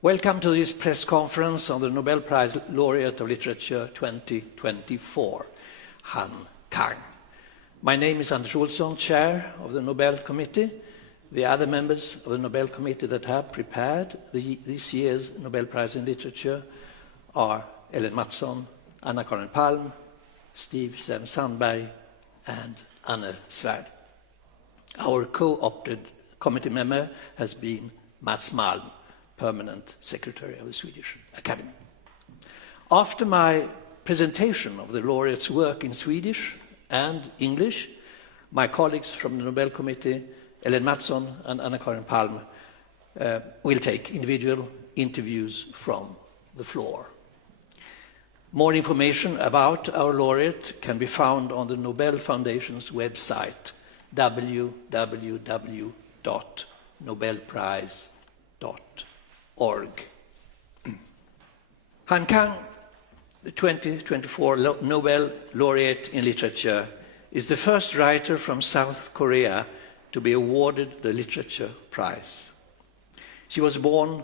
Welcome to this press conference on the Nobel Prize Laureate of Literature 2024, Han Kang. My name is Anders Olsson, Chair of the Nobel Committee. The other members of the Nobel Committee that have prepared this year's Nobel Prize in Literature are Ellen Mattsson, Anna-Karin Palm, Steve Sandberg, and Anne Svärd. Our co-opted committee member has been Mats Malm, Permanent Secretary of the Swedish Academy. After my presentation of the laureate's work in Swedish and English, my colleagues from the Nobel Committee, Ellen Mattsson and Anna-Karin Palm, will take individual interviews from the floor. More information about our laureate can be found on the Nobel Foundation's website, www.nobelprize.org. Han Kang, the 2024 Nobel Laureate in Literature, is the first writer from South Korea to be awarded the Literature Prize. She was born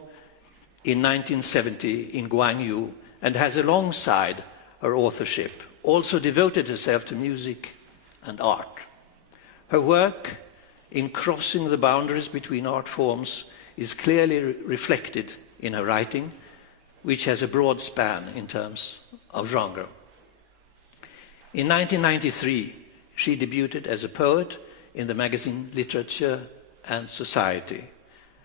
in 1970 in Gwangju and has, alongside her authorship, also devoted herself to music and art. Her work in crossing the boundaries between art forms is clearly reflected in her writing, which has a broad span in terms of genre. In 1993, she debuted as a poet in the magazine Literature and Society,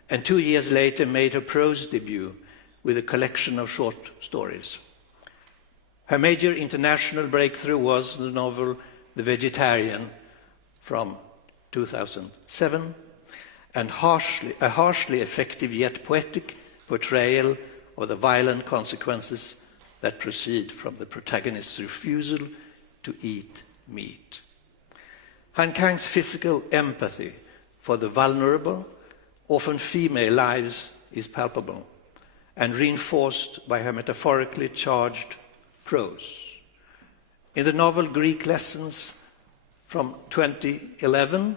and 2 years later made her prose debut with a collection of short stories. Her major international breakthrough was the novel The Vegetarian from 2007, and a harshly effective yet poetic portrayal of the violent consequences that proceed from the protagonist's refusal to eat meat. Han Kang's physical empathy for the vulnerable, often female lives, is palpable and reinforced by her metaphorically charged prose. In the novel Greek Lessons from 2011,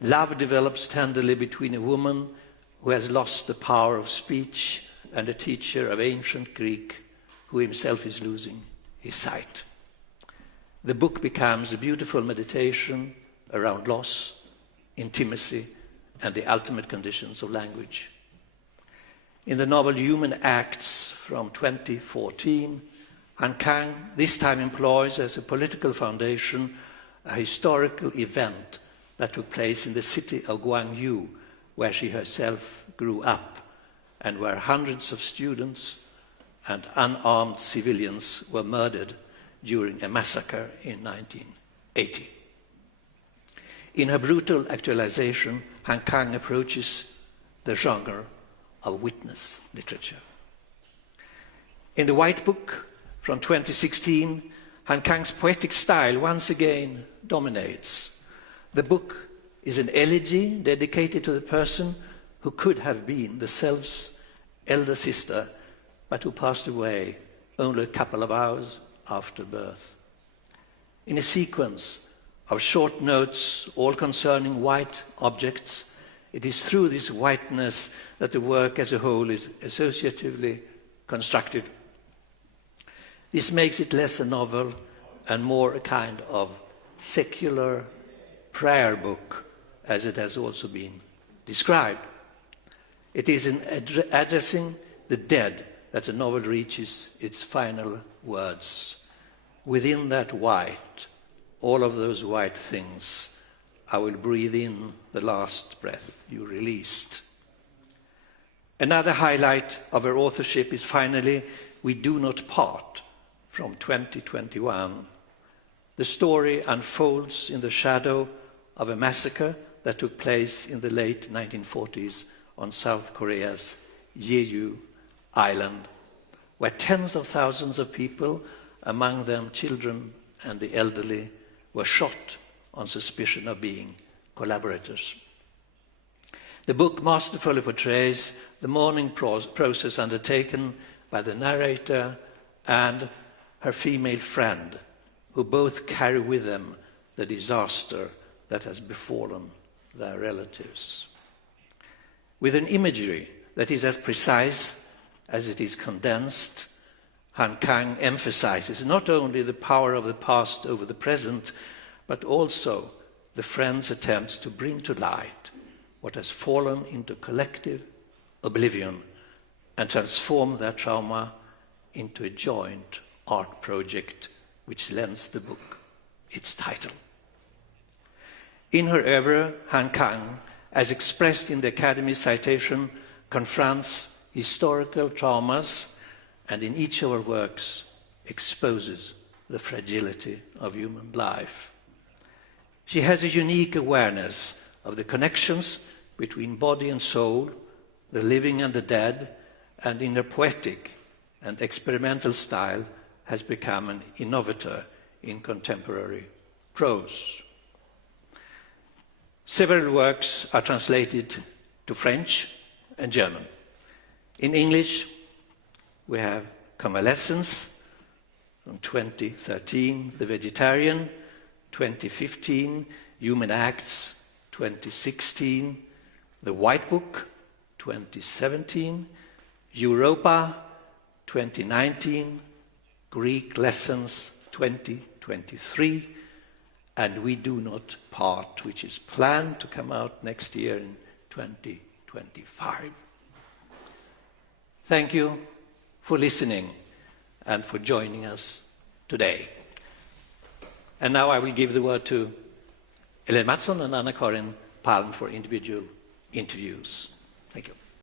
love develops tenderly between a woman who has lost the power of speech and a teacher of ancient Greek who himself is losing his sight. The book becomes a beautiful meditation around loss, intimacy, and the ultimate conditions of language. In the novel Human Acts from 2014, Han Kang this time employs as a political foundation a historical event that took place in the city of Gwangju, where she herself grew up and where hundreds of students and unarmed civilians were murdered during a massacre in 1980. In her brutal actualization, Han Kang approaches the genre of witness literature. In the White Book from 2016, Han Kang's poetic style once again dominates. The book is an elegy dedicated to the person who could have been the self's elder sister, but who passed away only a couple of hours after birth. In a sequence of short notes, all concerning white objects, it is through this whiteness that the work as a whole is associatively constructed. This makes it less a novel and more a kind of secular prayer book, as it has also been described. It is in addressing the dead that the novel reaches its final words. Within that white, all of those white things, I will breathe in the last breath you released. Another highlight of her authorship is finally We Do Not Part from 2021. The story unfolds in the shadow of a massacre that took place in the late 1940s on South Korea's Yeosu island, where tens of thousands of people, among them children and the elderly, were shot on suspicion of being collaborators. The book masterfully portrays the mourning process undertaken by the narrator and her female friend, who both carry with them the disaster that has befallen their relatives. With an imagery that is as precise as it is condensed. Han Kang emphasizes not only the power of the past over the present, but also the friend's attempts to bring to light what has fallen into collective oblivion and transform their trauma into a joint art project which lends the book its title. In her oeuvre, Han Kang, as expressed in the Academy's citation, confronts historical traumas and in each of her works exposes the fragility of human life. She has a unique awareness of the connections between body and soul, the living and the dead, and in her poetic and experimental style has become an innovator in contemporary prose. Several works are translated to French and German. In English, we have Convalescence from 2013, The Vegetarian, 2015, Human Acts, 2016, The White Book, 2017, Europa, 2019, Greek Lessons, 2023, and We Do Not Part, which is planned to come out next year in 2025. Thank you for listening and for joining us today. And now I will give the word to Ellen Mattsson and Anna-Karin Palm for individual interviews. Thank you.